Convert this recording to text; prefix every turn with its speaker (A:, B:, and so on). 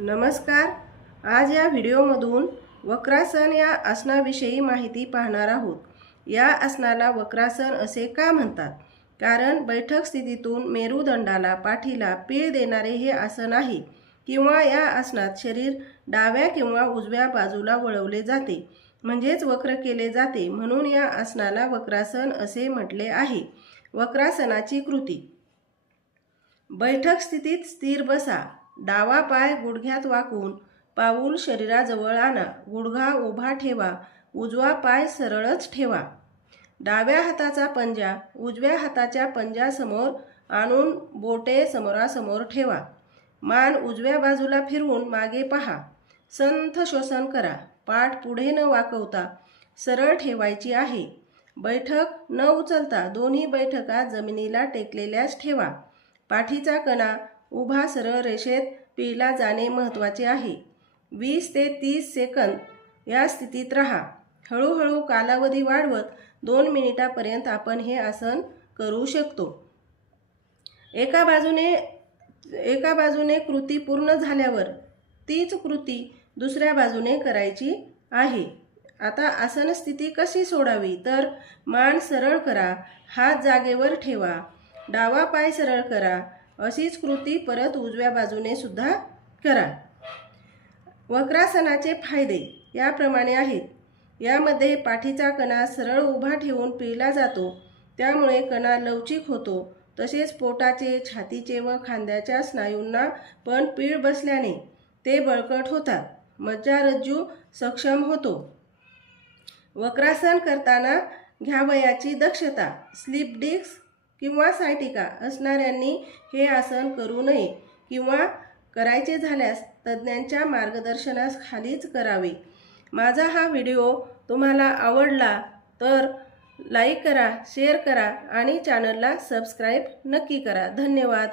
A: नमस्कार. आज या व्हिडिओमधून वक्रासन या आसनाविषयी माहिती पाहणार आहोत. या आसनाला वक्रासन असे का म्हणतात? कारण बैठक स्थितीतून मेरुदंडाला पाठीला पीळ देणारे हे आसन आहे किंवा या आसनात शरीर डाव्या किंवा उजव्या बाजूला वळवले जाते म्हणजेच वक्र केले जाते म्हणून या आसनाला वक्रासन असे म्हटले आहे. वक्रासनाची कृती. बैठक स्थितीत स्थिर बसा. डावा पाय गुडघ्यात वाकून पाऊल शरीराजवळ आणा. गुडघा उभा ठेवा. उजवा पाय सरळच ठेवा. डाव्या हाताचा पंजा उजव्या हाताच्या पंजासमोर आणून बोटे समोरासमोर ठेवा. मान उजव्या बाजूला फिरवून मागे पहा. संथ श्वसन करा. पाठ पुढे न वाकवता सरळ ठेवायची आहे. बैठक न उचलता दोन्ही बैठका जमिनीला टेकलेल्याच ठेवा. पाठीचा कणा उभा सरळ रेषेत पिला जाणे महत्त्वाचे आहे. वीस ते तीस सेकंद या स्थितीत राहा. हळूहळू कालावधी वाढवत दोन मिनिटापर्यंत आपण हे आसन करू शकतो. एका बाजूने एका बाजूने कृती पूर्ण झाल्यावर तीच कृती दुसऱ्या बाजूने करायची आहे. आता आसन स्थिती कशी सोडावी? तर मान सरळ करा हात जागेवर ठेवा डावा पाय सरळ करा अशीच कृती परत उजव्या बाजूने सुद्धा करा. वक्रासनाचे फायदे याप्रमाणे आहेत. यामध्ये पाठीचा कणा सरळ उभा ठेवून पिळला जातो. त्यामुळे कणा लवचिक होतो. तसेच पोटाचे छातीचे व खांद्याच्या स्नायूंना पण पीळ बसल्याने ते बळकट होतात. मज्जारज्जू सक्षम होतो. वक्रासन करताना घ्यावयाची दक्षता स्लिप डिस्क किंवा सायटिका असणाऱ्यांनी हे आसन करू नये किंवा करायचे झाल्यास तज्ज्ञांच्या मार्गदर्शनास खालीच करावे. माझा हा व्हिडिओ तुम्हाला आवडला तर लाईक करा शेअर करा आणि चॅनलला सबस्क्राईब नक्की करा. धन्यवाद.